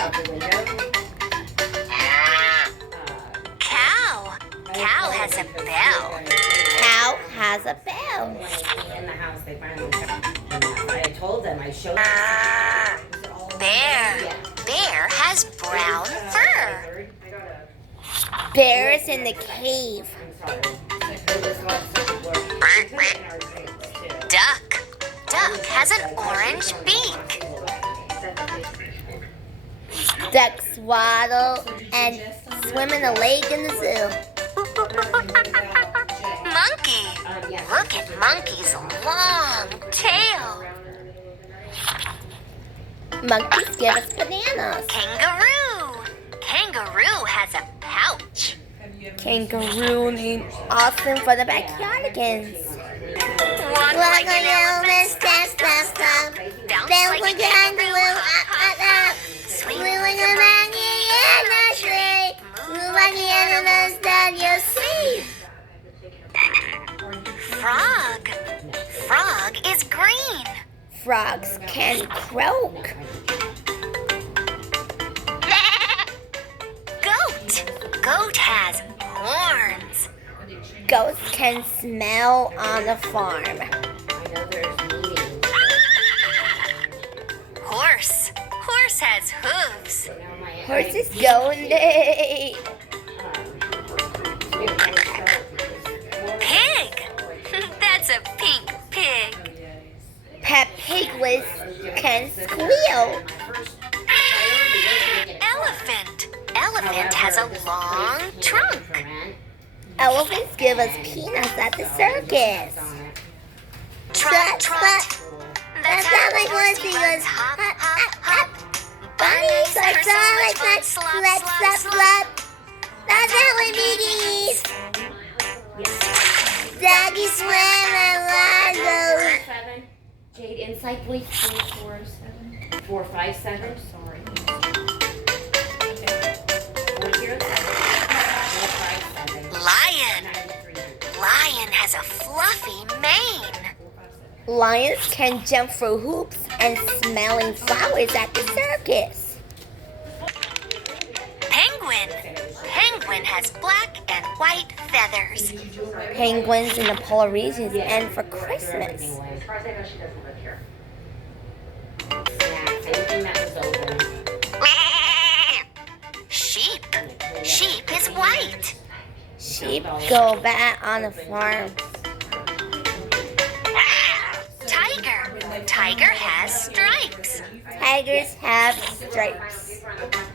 out the window. Cow. Cow has a bell. Cow has a bell. In the house, they finally I told them, I showed them. Bear. Bear has brown fur. Bear's in the cave. Duck. Duck has an orange beak. Ducks waddle and swim in a lake in the zoo. Monkey. Look at Monkey's long tail. Monkeys give us bananas. Kangaroo. Kangaroo has a pouch. Kangaroo named Austin for the backyardigans. Walk like an elephant. step, step, step. Bounce Bounce like like a a kangaroo, kangaroo. up. Swing Swing like a monkey in the tree. Move like the animals that you see. Frog. Frog is green. Frogs can croak. Goat. Goat has horns. Goats can smell on the farm. Horse. Horse has hooves. Horses go in the... Pig. That's a pink pig. Pet piglets can squeal. Elephant. Elephant has a long trunk. Elephants give us peanuts at the circus. Trot, trot. That's how my horsey goes. Hop, Hop, hop, hop, hop. Bunnies are Bunnies so like slop, that. slop, Slap, slop, slap, slop. slap. That's how we biggies. Doggy swim and waddle. Jade, inside please. 447. 457. Sorry. 407. 457. Lion. Lion has a fluffy mane. Lions can jump through hoops and smelling flowers at the circus. Penguin. Penguin has black and white feathers. Penguins in the polar regions and for Christmas. As far as I know, she doesn't live here. Snacks, anything that was open. Sheep. Sheep is white. Sheep go bad on the farm. Tiger. Tiger has stripes. Tigers have stripes.